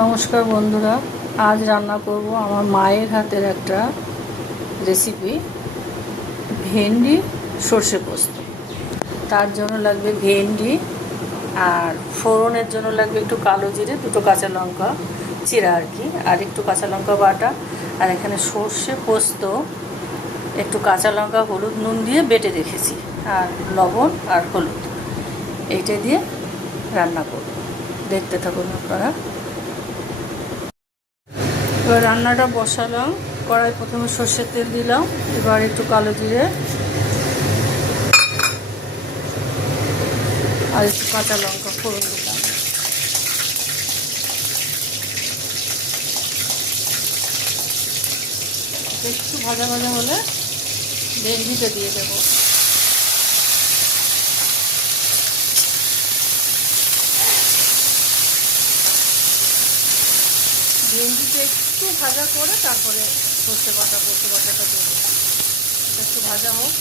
নমস্কার বন্ধুরা, আজ রান্না করব আমার মায়ের হাতের একটা রেসিপি, ভেন্ডি সর্ষে পোস্ত। তার জন্য লাগবে ভেন্ডি, আর ফোড়নের জন্য লাগবে একটু কালো জিরে, দুটো কাঁচা লঙ্কা চিরা আর কি, আর একটু কাঁচা লঙ্কা বাটা, আর এখানে সর্ষে পোস্ত একটু কাঁচা লঙ্কা হলুদ নুন দিয়ে বেটে রেখেছি, আর লবণ আর হলুদ, এইটা দিয়ে রান্না করব। দেখতে থাকুন আপনারা। এবার রান্নাটা বসালাম, কড়াই প্রথমে সর্ষের তেল দিলাম, এবার একটু কালো জিরে আর একটু কাঁচা লঙ্কা ফোড়ন দিলাম। একটু ভাজা ভাজা হলে ভেন্ডিটা দিয়ে দেবো। ভেন্ডিটা একটু ভাজা করে তারপরে পোস্ত বাটাটা দেবো। একটু ভাজা হোক,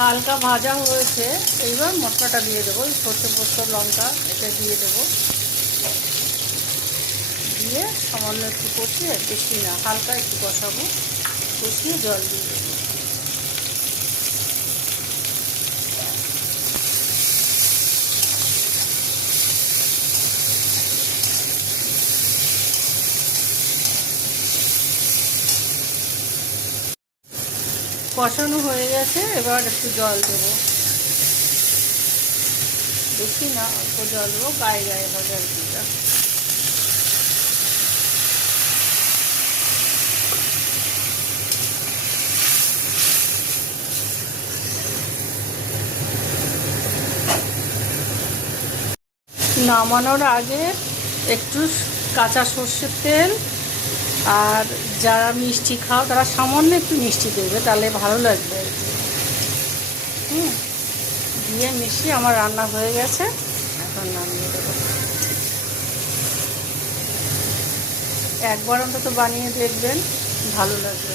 হালকা ভাজা হয়েছে। এইবার মশলাটা দিয়ে দেবো, সর্ষে পোস্ত লঙ্কা এটা দিয়ে দেবো, দিয়ে সামান্য একটু কষিয়ে, বেশি না হালকা একটু কষাবো, কষিয়ে জল দিয়ে দেবো। কষানো হয়ে গেছে, এবার একটু জল দেবো, বেশি না অল্প জল দেবো, গায়ে গায়ে হবে আর কিটা। নামানোর আগে একটু কাঁচা সর্ষের তেল, আর যারা মিষ্টি খাও তারা সামান্য একটু মিষ্টি দেবে, তাহলে ভালো লাগবে আর কি। দিয়ে মিশিয়ে আমার রান্না হয়ে গেছে, এখন নামিয়ে দেবো। একবার অন্তত বানিয়ে দেখবেন, ভালো লাগবে।